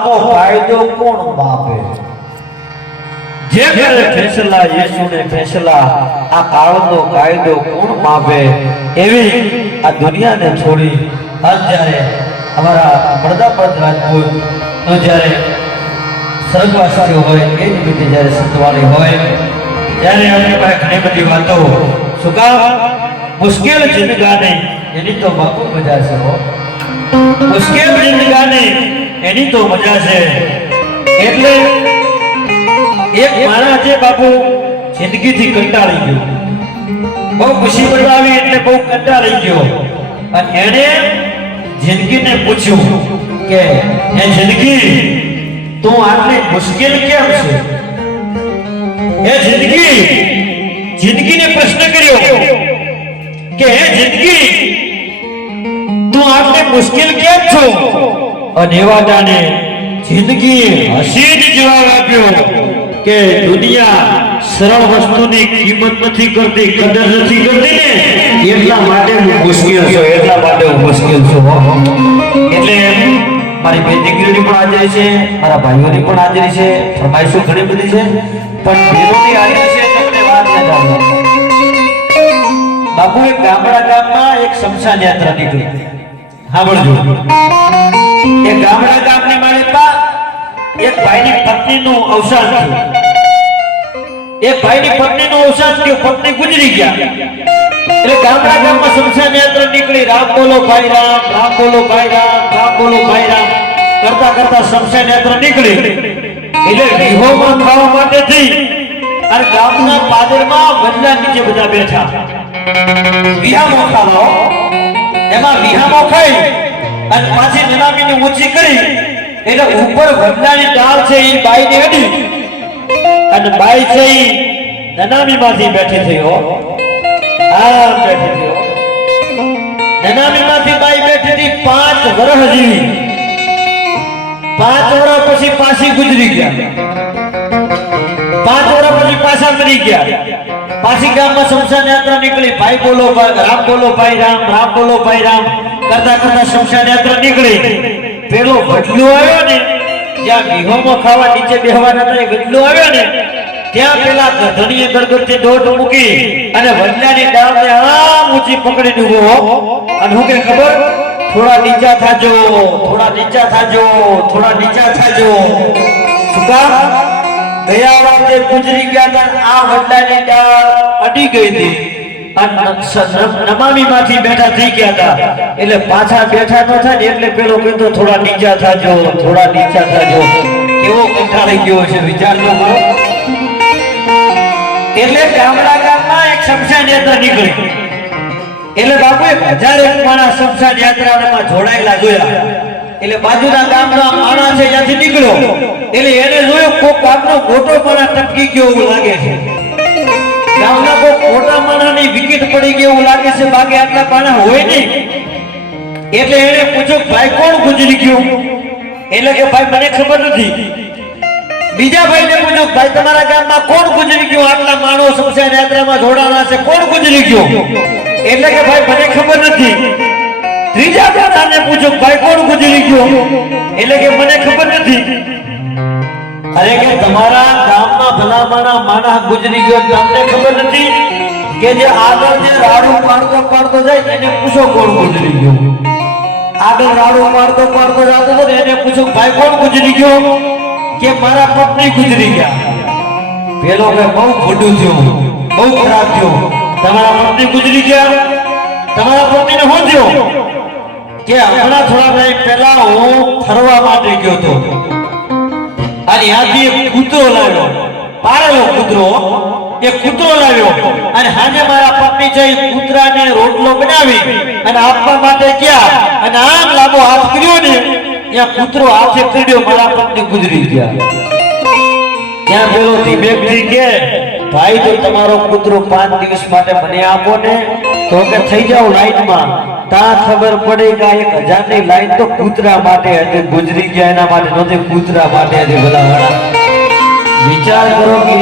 આપનો કાયદો કોણ માપે? જે કરે ફેસલા યેસુને ફેસલા, આ કાળનો કાયદો કોણ માપે? એવી આ દુનિયાને છોડી આજ જ્યારે અમારા પ્રજાપત રાજપૂત તો જ્યારે સ્વર્ગવાસી હોય એ નિમિત્તે જ્યારે સંતવાણી હોય ત્યારે અમને પાસે ઘણી બધી વાતો શું કામ મુશ્કેલ જિંદગાની એની તો બાપુ મજા છે હો, મુશ્કેલ જિંદગાની એની તો મજા છે. એટલે એક માણસ છે બાપુ જિંદગીથી કંટાળી ગયો, બહુ મુસીબત આવી એટલે બહુ કંટાળી ગયો અને એને જિંદગીને પૂછ્યું કે હે જિંદગી તું આટલી મુશ્કેલ કેમ છે? હે જિંદગીને પ્રશ્ન કર્યો કે હે જિંદગી તું આટલી મુશ્કેલ કેમ છો? અને એવા જાણે જિંદગી હસીને જવાબ આપ્યો કે દુનિયા સરળ વસ્તુની કિંમત નથી કરતી, કદર નથી કરતી ને એટલા માટે હું મુશ્કેલ છું, એટલા માટે હું મુશ્કેલ છું. એટલે મારી બે દીકરીઓની પણ હાજરી છે, મારા ભાઈઓની પણ હાજરી છે, ફરમાઈશો ઘણી બધી છે, પણ બેરોની હાજરી છે તમને વાત ન જાણો. બાપુ એક ગામમાં એક શમશાન યાત્રા નીકળી. સાંભળજો, એ ગામની માલિકા એક ભાઈની પત્નીનું અવસાન થયું. એક ભાઈની પત્નીનું અવસાન થયું, પત્ની ગુજરી ગયા. એટલે ગામમાં શમશાન યાત્રા નીકળી. રામ બોલો ભાઈ રામ, રામ બોલો ભાઈ રામ, રામ બોલો ભાઈ રામ કરતા કરતા શમશાન યાત્રા નીકળી. એટલે વિહોમાં ખાવા માટે થઈ અને ગામના પાદરમાં વડલા નીચે બધા બેઠા વિહામો ખાવા. એમાં વિહામો ખાઈ અને પાછી નનામીને ઊંચી કરી એટલે ઉપર વડલાની ડાળ છે એ બાઈને અડી અને બાઈ છે એ નનામીમાંથી બેઠી થઈ હો. આમ બેઠી થઈ હો. નનામીમાંથી બાઈ બેઠી હતી 5 વર્ષ જીવી. 5 વર્ષ પછી પાછી ગુજરી ગયા. 5 વર્ષ પછી પાછા મરી ગયા. પાછી ગામમાં શમશાન યાત્રા નીકળી. ભાઈ બોલો રામ બોલો ભાઈ રામ, રામ બોલો ભાઈ રામ કરતા કરતા શમશાન યાત્રા નીકળી. પેલો વડલો આવ્યો ને જ્યાં વિહોમાં ખાવા નીચે બેહવાના હતા, એ વડલો આવ્યો ને ત્યાં પેલા ગધણીએ ગળગળથી દોટ મૂકી અને વડલાની ડાળને આમ ઊંચી પકડીને ઊભો. અને હું કે ખબર, થોડા નીચા થાજો, થોડા નીચા થાજો, થોડા નીચા થાજો. શું કામ? ગયા વખતે ગુજરી ગયા હતા, આ વડલાની ડાળ અડી ગઈ હતી અને નમામીમાંથી બેઠા થઈ ગયા હતા. એટલે પાછા બેઠા ન થાય એટલે પેલો કહેતો થોડા નીચા થાજો, થોડા નીચા થાજો. કેવો કંટાળી ગયો છે વિચાર ન કરો. એટલે ગામમાં એક શમશાન યાત્રા નીકળી. એટલે બાપુ 1001 માણસ શમશાન યાત્રામાં જોડાયેલા જોયા. એટલે બાજુના ગામના માણસ છે ત્યાંથી નીકળ્યો. એટલે એને જોયું કોક ગામનો મોટો માણસ ટપકી ગયો એવું લાગે છે. ગામના કોઈ મોટા માણસની વિકેટ પડી ગઈ એવું લાગે છે, બાકી આટલા પાણા હોય નહીં. એટલે એને પૂછ્યું ભાઈ કોણ ગુજરી ગયું? એટલે કે ભાઈ મને ખબર નથી. બીજા ભાઈને પૂછ્યું ભાઈ તમારા ગામમાં કોણ ગુજરી ગયું? આટલા માણસો શમશાન યાત્રામાં જોડાણા છે, કોણ ગુજરી ગયું? એટલે કે ભાઈ મને ખબર નથી. ત્રીજા દાદાને પૂછ્યું ભાઈ કોણ ગુજરી ગયું? એટલે કે મને ખબર નથી. અરે કે તમારા ગામમાં ભલામણા માણસ ગુજરી ગયો તમને ખબર નથી? કે જે આગળ જે રાડું પાડતો જાય એને પૂછો કોણ ગુજરી ગયું? આગળ રાડું પાડતો જતો હતો એને પૂછો ભાઈ કોણ ગુજરી ગયો? કે મારા પત્ની ગુજરી ગયા. પેલો કે બહુ ખોટું થયું, બહુ ખરાબ થયું. તમારા પત્ની ગુજરી ગયા? તમારા પત્નીને શું થયું? કે હમણાં થોડા ટાઈમ પહેલા હું ફરવા માટે ગયો હતો અને ત્યાંથી એક કૂતરો લાવ્યો, પાળેલો કૂતરો. એ કૂતરો લાવ્યો અને હાજે મારા પત્ની છે કૂતરાને રોટલો બનાવી અને આપવા માટે ગયા અને આમ લાંબો હાથ કર્યો ને ત્યાં કૂતરો હાથે કર્યો, મારા પત્ની ગુજરી ગયા. ત્યાં પેલો ધીમેકથી કે ભાઈ જો તમારો કૂતરો 5 દિવસ માટે મને આપો ને તો કે થઈ જાવ લાઈનમાં. તા ખબર પડી કે 1000 ની લાઈન તો કૂતરા માટે હતી, ગુજરી ગયા એના માટે નહોતી, કૂતરા માટે હતી. ભલા વિચાર કરો કે